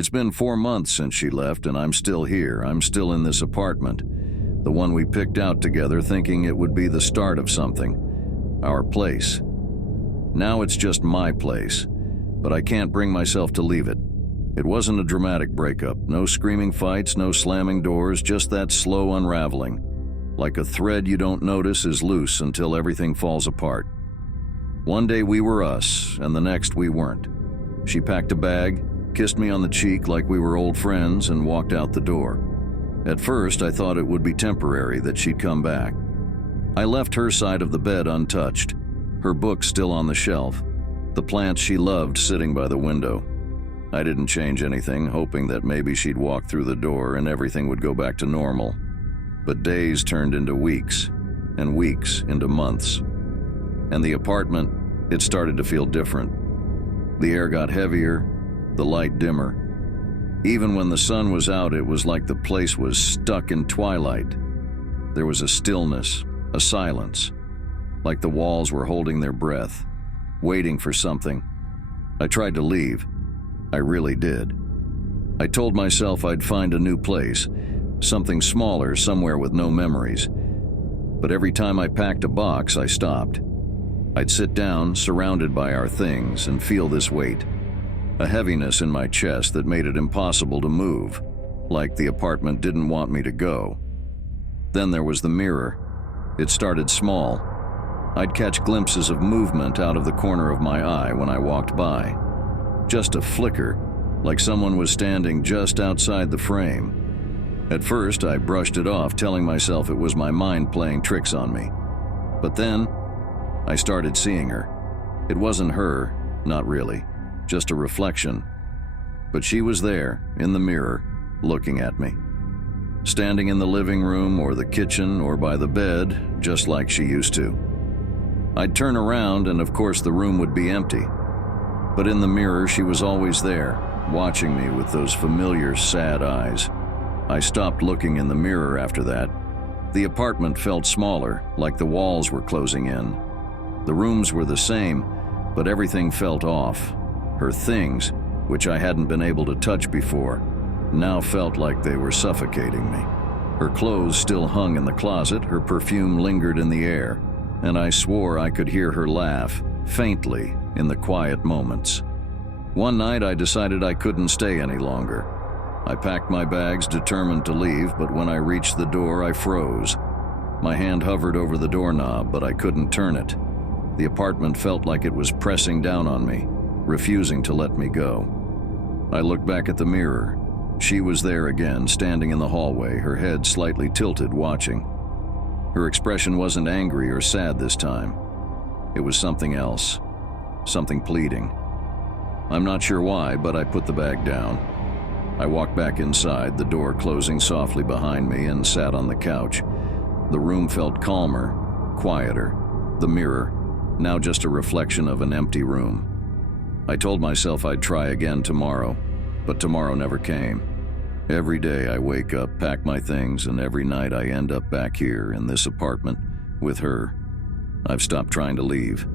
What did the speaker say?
It's been 4 months since she left, and I'm still here. I'm still in this apartment. The one we picked out together, thinking it would be the start of something. Our place. Now it's just my place, but I can't bring myself to leave it. It wasn't a dramatic breakup. No screaming fights, no slamming doors, just that slow unraveling. Like a thread you don't notice is loose until everything falls apart. One day we were us, and the next we weren't. She packed a bag, kissed me on the cheek like we were old friends, and walked out the door. At first, I thought it would be temporary, that she'd come back. I left her side of the bed untouched, her books still on the shelf, the plants she loved sitting by the window. I didn't change anything, hoping that maybe she'd walk through the door and everything would go back to normal. But days turned into weeks, and weeks into months. And the apartment, it started to feel different. The air got heavier, the light dimmer. Even when the sun was out, it was like the place was stuck in twilight. There was a stillness, a silence, like the walls were holding their breath, waiting for something. I tried to leave. I really did. I told myself I'd find a new place, something smaller, somewhere with no memories. But every time I packed a box, I stopped. I'd sit down, surrounded by our things, and feel this weight. A heaviness in my chest that made it impossible to move, like the apartment didn't want me to go. Then there was the mirror. It started small. I'd catch glimpses of movement out of the corner of my eye when I walked by. Just a flicker, like someone was standing just outside the frame. At first, I brushed it off, telling myself it was my mind playing tricks on me. But then, I started seeing her. It wasn't her, not really, just a reflection. But she was there, in the mirror, looking at me. Standing in the living room or the kitchen or by the bed, just like she used to. I'd turn around and of course the room would be empty. But in the mirror, she was always there, watching me with those familiar, sad eyes. I stopped looking in the mirror after that. The apartment felt smaller, like the walls were closing in. The rooms were the same, but everything felt off. Her things, which I hadn't been able to touch before, now felt like they were suffocating me. Her clothes still hung in the closet, her perfume lingered in the air, and I swore I could hear her laugh, faintly, in the quiet moments. One night I decided I couldn't stay any longer. I packed my bags, determined to leave, but when I reached the door, I froze. My hand hovered over the doorknob, but I couldn't turn it. The apartment felt like it was pressing down on me, refusing to let me go. I looked back at the mirror. She was there again, standing in the hallway, her head slightly tilted, watching. Her expression wasn't angry or sad this time. It was something else, something pleading. I'm not sure why, but I put the bag down. I walked back inside, the door closing softly behind me, and sat on the couch. The room felt calmer, quieter. The mirror, now just a reflection of an empty room. I told myself I'd try again tomorrow, but tomorrow never came. Every day I wake up, pack my things, and every night I end up back here in this apartment with her. I've stopped trying to leave.